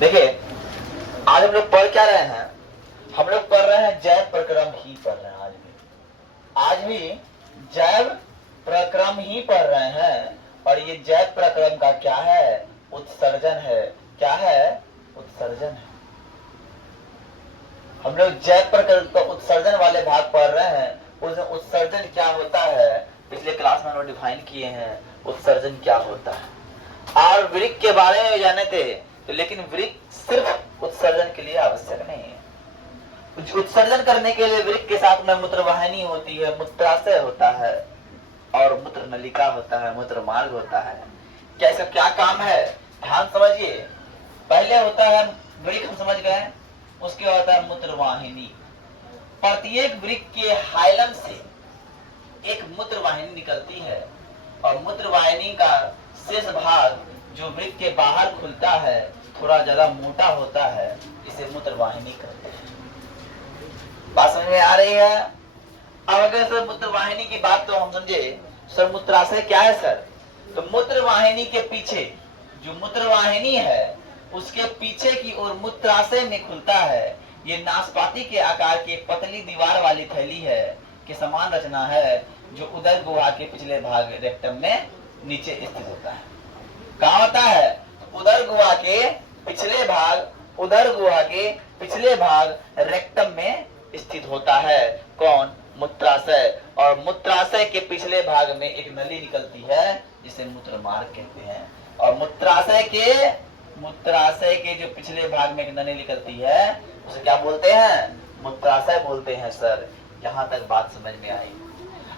देखिए, आज हम लोग पढ़ क्या रहे हैं? हम लोग पढ़ रहे हैं जैव प्रक्रम ही पढ़ रहे हैं। आज भी जैव प्रक्रम ही पढ़ रहे हैं। और ये जैव प्रक्रम का क्या है? उत्सर्जन है। क्या है? उत्सर्जन है। हम लोग जैव प्रक्रम का उत्सर्जन वाले भाग पढ़ रहे हैं। उसमें उत्सर्जन क्या होता है पिछले क्लास में हम लोग डिफाइन किए हैं। उत्सर्जन क्या होता है। और वृक्क के बारे में जाने थे तो, लेकिन वृक्क सिर्फ उत्सर्जन के लिए आवश्यक नहीं है। उत्सर्जन करने के लिए वृक्क के साथ में मूत्रवाहिनी होती है, मूत्राशय होता है और मूत्र नलिका होता है, मूत्र मार्ग होता है। क्या इसका क्या काम है? ध्यान समझिए। पहले होता है वृक्क, हम समझ गए। उसके बाद होता है मूत्रवाहिनी। प्रत्येक वृक्क के हाइलम से एक मूत्रवाहिनी निकलती है और मूत्रवाहिनी का शेष भाग जो वृक्क के बाहर खुलता है, थोड़ा ज्यादा मोटा होता है, इसे मूत्रवाहिनी कहते हैं। बात समझ में आ रही है? अब अगर सर मूत्रवाहिनी की बात तो हम समझे, सर मूत्राशय क्या है सर? तो मूत्रवाहिनी के पीछे जो मूत्रवाहिनी है उसके पीछे की ओर मूत्राशय में खुलता है। ये नाशपाती के आकार की एक पतली दीवार वाली थैली है कि समान रचना है जो उदर गुहा के पिछले भाग रेक्टम में नीचे स्थित होता है। कहाँ होता है? उदर गुहा के पिछले भाग, उदर गुहा के पिछले भाग रेक्टम में स्थित होता है। कौन? मूत्राशय। और मूत्राशय के पिछले भाग में एक नली निकलती है जिसे मूत्र मार्ग कहते हैं। और मूत्राशय के जो पिछले भाग में एक नली निकलती है उसे क्या बोलते हैं? मूत्राशय बोलते हैं। सर यहाँ तक बात समझ में आई?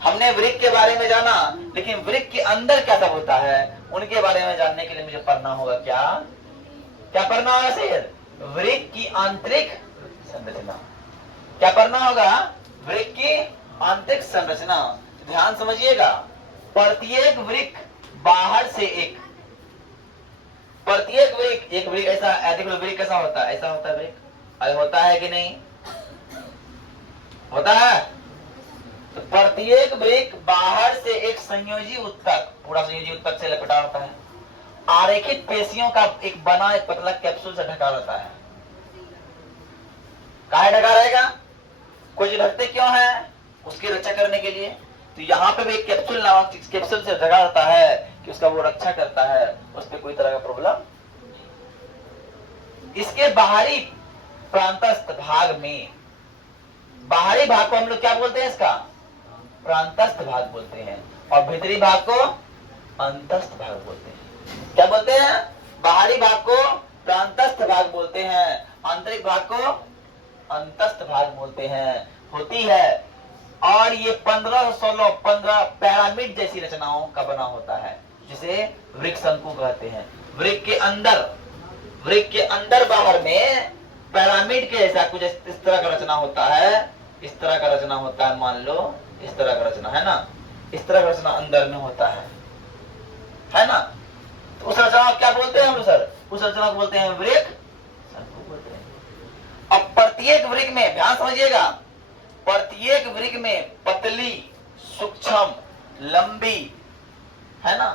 हमने वृक्क के बारे में जाना, लेकिन वृक्क के अंदर क्या सब होता है उनके बारे में जानने के लिए मुझे पढ़ना होगा। क्या क्या पढ़ना होगा सर? वृक्क की आंतरिक संरचना। क्या पढ़ना होगा? वृक्क की आंतरिक संरचना। ध्यान समझिएगा। प्रत्येक वृक्क बाहर से एक वृक्क ऐसा वृक्क कैसा होता है? ऐसा होता है वृक्क। होता है कि नहीं? होता है। तो प्रत्येक वृक्क बाहर से एक संयोजी उत्तक, पूरा संयोजी उत्तक से लपेटा होता है। आरेखित पेशियों का एक बना एक पतला कैप्सूल से ढका रहता है। काहे ढका रहेगा? कुछ ढकते क्यों है? उसकी रक्षा करने के लिए। तो यहाँ पे भी एक कैप्सूल नामक कैप्सूल से ढका रहता है कि उसका वो रक्षा करता है, उस पर कोई तरह का प्रॉब्लम। इसके बाहरी प्रांतस्थ भाग में, बाहरी भाग को हम लोग क्या बोलते हैं? इसका प्रांतस्थ भाग बोलते हैं। और भीतरी भाग को अंतस्थ भाग बोलते हैं। क्या बोलते हैं? बाहरी भाग को प्रांतस्थ भाग बोलते हैं, आंतरिक भाग को अंतस्थ भाग बोलते हैं। होती है। और ये 15 पैरामिड जैसी रचनाओं का बना होता है जिसे वृक्क शंकु कहते हैं। वृक्क के अंदर बाहर में पैरामिड के ऐसा कुछ इस तरह का रचना होता है। इस तरह का रचना होता है। मान लो इस तरह का रचना है ना, इस तरह का रचना अंदर में होता है ना। तो उस रचना को क्या बोलते हैं हम लोग सर? उस रचना को बोलते हैं वृक्क शंकु बोलते हैं। अब प्रत्येक वृक्क में ध्यान समझिएगा, प्रत्येक वृक्क में पतली, सूक्ष्म, लंबी, है ना,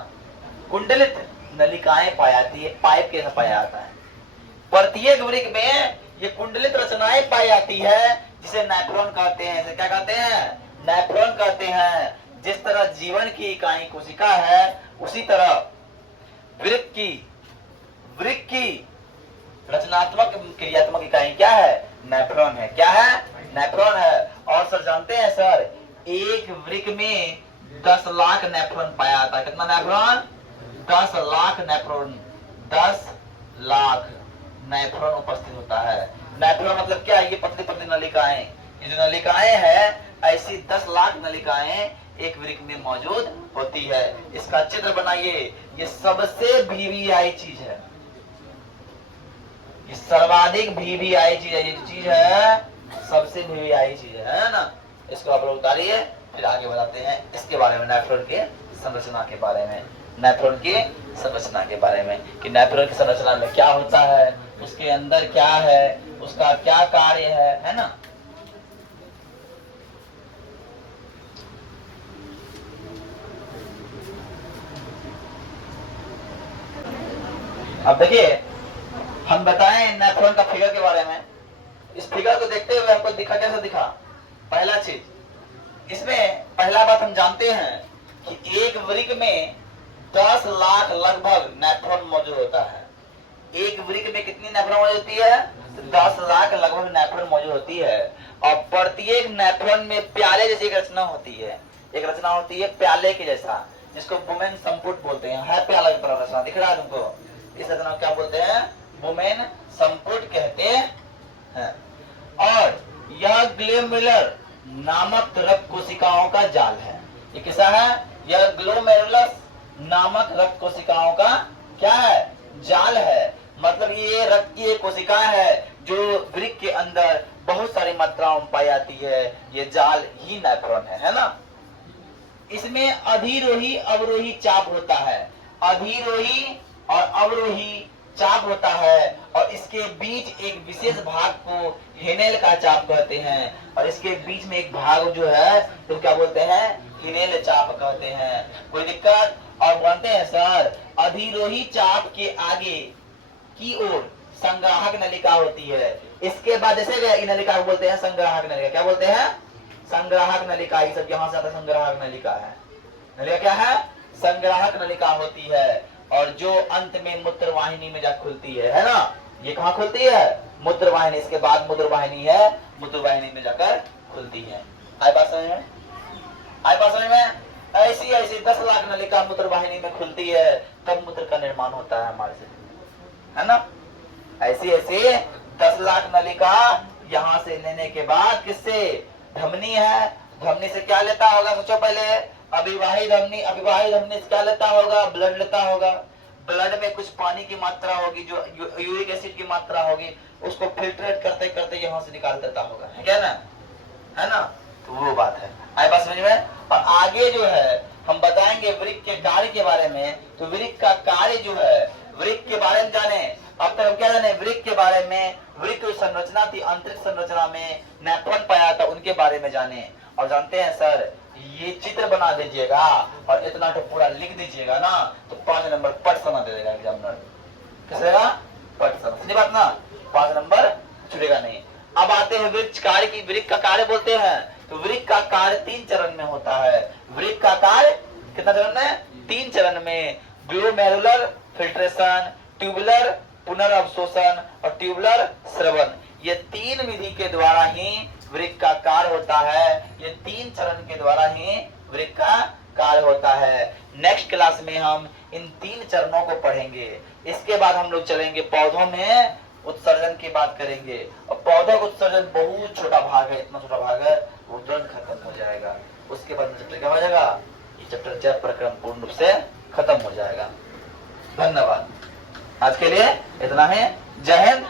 कुंडलित नलिकाएं पाई जाती है। पाइप कैसा पाया जाता है? प्रत्येक वृक्क में ये कुंडलित रचनाएं पाई जाती है जिसे नेफ्रॉन कहते हैं। इसे क्या कहते हैं? नेफ्रॉन कहते हैं। जिस तरह जीवन की इकाई कोशिका है, उसी तरह वृक्क की रचनात्मक क्रियात्मक इकाई क्या है? नेफ्रॉन है। क्या है? नेफ्रॉन है। और सर जानते हैं सर, एक वृक्क में 10 लाख नेफ्रॉन पाया जाता है। कितना nephron? 10 lakh nephron. 10 lakh nephron उपस्थित होता है। नेफ्रॉन मतलब क्या? ये पतली पतली नलिकाएं, ये जो नलिकाएं हैं, ऐसी 10 लाख नलिकाएं एक वृक्क में मौजूद होती है। इसका चित्र बनाइए। ये सबसे वीवीआई चीज है, ये सर्वाधिक वीवीआई चीज है। ये चीज है सबसे वीवीआई चीज है ना। इसको आप लोग उतारिए, फिर आगे बताते हैं इसके बारे में, नेफ्रॉन के संरचना के बारे में। नेफ्रॉन की संरचना के बारे में कि नेफ्रॉन की संरचना में क्या होता है, उसके अंदर क्या है, उसका क्या कार्य है ना। अब देखिए, हम बताएं नेफ्रॉन का फिगर के बारे में। इस फिगर को देखते हुए हमको दिखा, कैसा दिखा? पहला चीज इसमें, पहला बात हम जानते हैं कि एक वृक्क में 10 लाख लगभग नेफ्रॉन मौजूद होता है। एक वृक्क में कितनी नेफ्रॉन मौजूद होती है? 10 लाख लगभग नेफ्रॉन मौजूद होती है। और प्रत्येक नेफ्रॉन में प्याले जैसी एक रचना होती है। एक रचना होती है प्याले के जैसा, जिसको बुमेन संपुट बोलते हैं। है प्याला की तरह रचना, दिख रहा है तुमको? इस रचना को क्या बोलते हैं? बुमेन संपुट कहते हैं। और यह ग्लोमेरुलर नामक रक्त कोशिकाओं का जाल है। ये कैसा है? यह ग्लोमेरुलस नामक रक्त कोशिकाओं का क्या है? जाल है। मतलब ये रक्त की एक कोशिका है जो वृक्क के अंदर बहुत सारी मात्राओं में पाई जाती है। ये जाल ही नेफ्रॉन है ना? इसमें अधिरोही अवरोही चाप होता है। अधिरोही और अवरोही चाप होता है। और इसके बीच एक विशेष भाग को हिनेल का चाप कहते हैं। और इसके बीच में एक भाग जो है तो क्या बोलते हैं? हिनेल चाप कहते हैं। कोई दिक्कत? और बोलते हैं सर, अधिरोही चाप के आगे की ओर संग्राहक नलिका होती है। इसके बाद जैसे नलिका बोलते हैं संग्राहक नलिका। क्या बोलते हैं? संग्राहक नलिका। ये सब यहाँ से आता संग्राहक नलिका है। नलिका क्या है? संग्राहक नलिका होती है। और जो अंत में मूत्र वाहिनी में जा खुलती है ना? ये कहाँ खुलती है? मूत्र वाहिनी। इसके बाद मूत्र वाहिनी है, मूत्र वाहिनी में जाकर खुलती है। आई बात समझ में? आई बात समझ में? ऐसी ऐसी 10 लाख नलिका मूत्र वाहिनी में खुलती है, तब मूत्र का निर्माण होता है हमारे शरीर में, है ना? ऐसी ऐसी 10 लाख नलिका यहाँ से लेने के बाद किससे? धमनी है। धमनी से क्या लेता होगा? सोचो पहले। अभिवाही धमनी। अभिवाही धमनी से क्या लेता होगा? ब्लड लेता होगा। ब्लड में कुछ पानी की मात्रा होगी, जो यूरिक एसिड की मात्रा होगी, उसको फिल्ट्रेट करते करते यहाँ से निकाल देता होगा, है क्या ना? है ना? तो वो बात है। आई बात समझ में? और आगे जो है हम बताएंगे वृक्क के कार्य के बारे में। तो वृक्क का कार्य जो है, वृक्क के बारे में जाने। अब तक हम क्या जाने? वृक्क के बारे में। वृक्क की संरचना थी, आंतरिक संरचना में नेफ्रॉन पाया था, उनके बारे में जाने। और जानते हैं सर, ये चित्र बना दीजिएगा और इतना तो पूरा लिख दीजिएगा ना, तो 5 नंबर पट समझ दे देगा एग्जामिनर। कैसे देगा? पट समझ। समझी बात ना? 5 नंबर छूटेगा नहीं। अब आते हैं वृक्क कार्य की। वृक्क का कार्य बोलते हैं तो वृक्क का कार्य 3 चरण में होता है। वृक्क का कार्य कितना चरण में? 3 चरण में। ग्लोमेरुलर फिल्ट्रेशन, ट्यूबुलर पुनर्अवशोषण और ट्यूबुलर स्रवण। ये 3 विधि के द्वारा ही वृक्क का कार्य होता है। ये 3 चरण के द्वारा ही वृक्क का कार्य होता है। नेक्स्ट क्लास में हम इन 3 चरणों को पढ़ेंगे। इसके बाद हम लोग चलेंगे पौधों में उत्सर्जन की बात करेंगे। और पौधों का उत्सर्जन बहुत छोटा भाग है, इतना छोटा भाग है, वो तुरंत खत्म हो जाएगा। उसके बाद चैप्टर क्या हो जाएगा? ये चैप्टर 4 प्रक्रम पूर्ण रूप से खत्म हो जाएगा। धन्यवाद। आज के लिए इतना है। जय हिंद।